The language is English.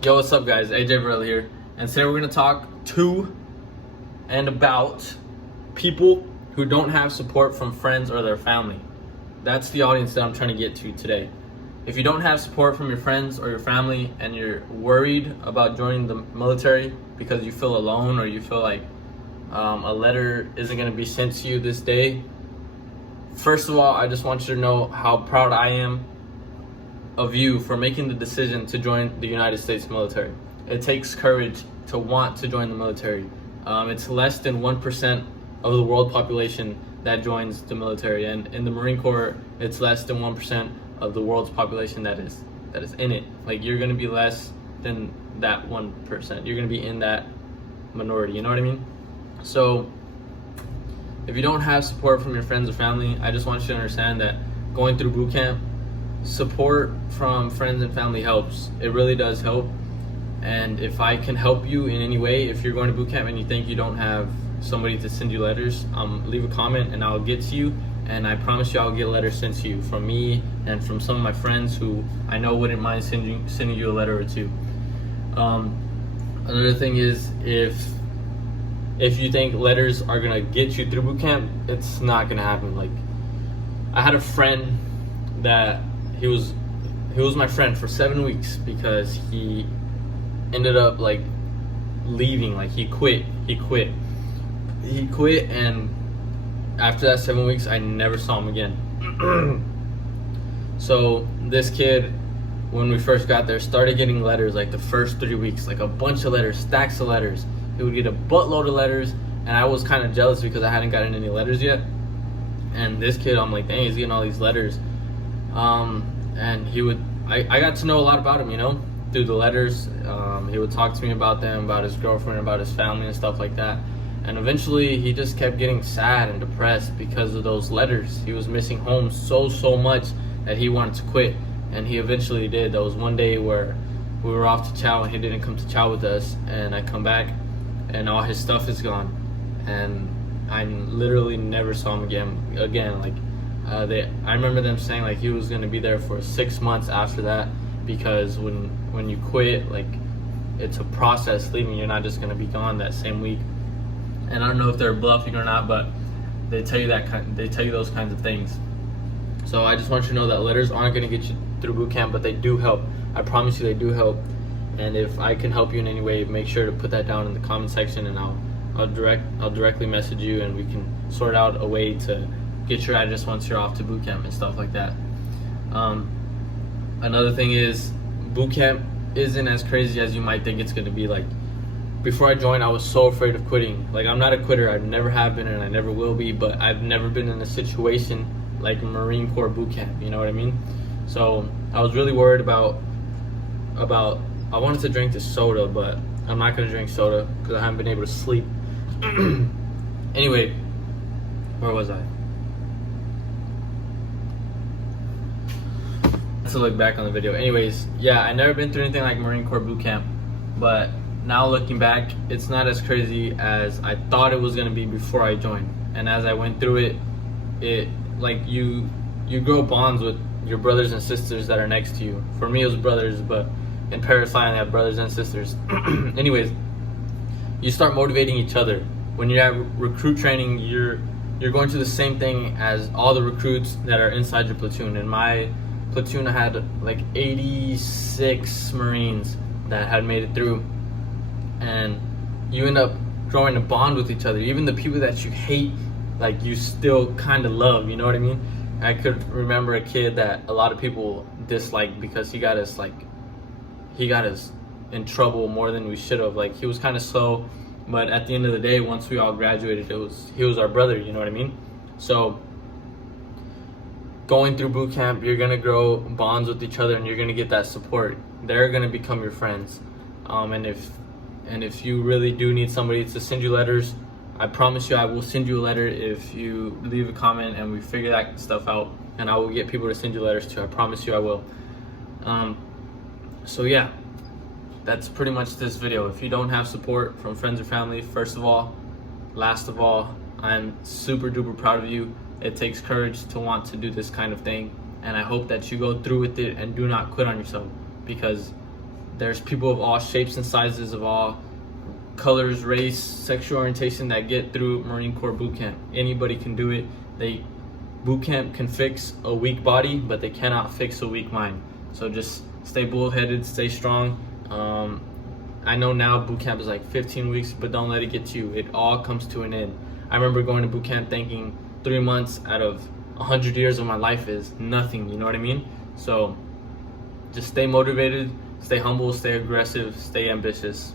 Yo, what's up guys? AJ Varela here, and today we're going to talk to and about people who don't have support from friends or their family. That's the audience that I'm trying to get to today. If you don't have support from your friends or your family and you're worried about joining the military because you feel alone or you feel like a letter isn't going to be sent to you this day, first of all, I just want you to know how proud I am of you for making the decision to join the United States military. It takes courage to want to join the military. It's less than 1% of the world population that joins the military, and in the Marine Corps, it's less than 1% of the world's population that is in it. Like, you're gonna be less than that 1%. You're gonna be in that minority, you know what I mean? So if you don't have support from your friends or family, I just want you to understand that going through boot camp, support from friends and family helps. It really does help. And if I can help you in any way, if you're going to boot camp and you think you don't have somebody to send you letters, leave a comment and I'll get to you. And I promise you I'll get letters sent to you from me and from some of my friends who I know wouldn't mind sending you a letter or two. Another thing is, if you think letters are gonna get you through boot camp, it's not gonna happen. Like, I had a friend that he was my friend for 7 weeks because he ended up like leaving. Like, he quit, and after that 7 weeks I never saw him again. So this kid, when we first got there, started getting letters like the first 3 weeks, like a bunch of letters, stacks of letters. He would get a buttload of letters, and I was kind of jealous because I hadn't gotten any letters yet. And this kid, I'm like, dang, he's getting all these letters. And I got to know a lot about him, you know, through the letters. He would talk to me about them, about his girlfriend, about his family and stuff like that. And eventually he just kept getting sad and depressed because of those letters. He was missing home so much that he wanted to quit. And he eventually did. There was one day where we were off to chow and he didn't come to chow with us. And I come back and all his stuff is gone. And I literally never saw him again. Like, I remember them saying like he was going to be there for 6 months after that, because when you quit, like, it's a process leaving. You're not just going to be gone that same week. And I don't know if they're bluffing or not, but they tell you those kinds of things. So I just want you to know that letters aren't going to get you through boot camp, but they do help. I promise you they do help. And if I can help you in any way, make sure to put that down in the comment section, and I'll directly message you, and we can sort out a way to get your address once you're off to boot camp and stuff like that. Another thing is, boot camp isn't as crazy as you might think it's going to be. Like, before I joined, I was so afraid of quitting. Like, I'm not a quitter. I never have been, and I never will be, but I've never been in a situation like Marine Corps boot camp, you know what I mean? So I was really worried about I wanted to drink this soda, but I'm not going to drink soda because I haven't been able to sleep. Anyway, where was I? To look back on the video. Anyways, yeah, I never been through anything like Marine Corps boot camp, but now looking back, it's not as crazy as I thought it was going to be before I joined. And as I went through it like, you grow bonds with your brothers and sisters that are next to you. For me, it was brothers, but in Paris Island, I have brothers and sisters. Anyways, you start motivating each other. When you're at recruit training, you're going through the same thing as all the recruits that are inside your platoon. In my platoon, I had like 86 Marines that had made it through, and you end up growing a bond with each other. Even the people that you hate, like, you still kind of love, you know what I mean? I could remember a kid that a lot of people disliked because he got us in trouble more than we should have. Like, he was kind of slow, but at the end of the day, once we all graduated, he was our brother, you know what I mean? So going through boot camp, you're gonna grow bonds with each other, and you're gonna get that support. They're gonna become your friends. And if you really do need somebody to send you letters, I promise you I will send you a letter if you leave a comment and we figure that stuff out, and I will get people to send you letters too. I promise you I will. So yeah, that's pretty much this video. If you don't have support from friends or family, first of all, last of all, I'm super duper proud of you. It takes courage to want to do this kind of thing, and I hope that you go through with it and do not quit on yourself, because There's people of all shapes and sizes, of all colors, race, sexual orientation that get through Marine Corps boot camp. Anybody can do it. Boot camp can fix a weak body, but they cannot fix a weak mind. So just stay bullheaded, stay strong. I know now boot camp is like 15 weeks, but don't let it get to you. It all comes to an end. I remember going to boot camp thinking 3 months out of 100 years of my life is nothing, you know what I mean? So just stay motivated, stay humble, stay aggressive, stay ambitious.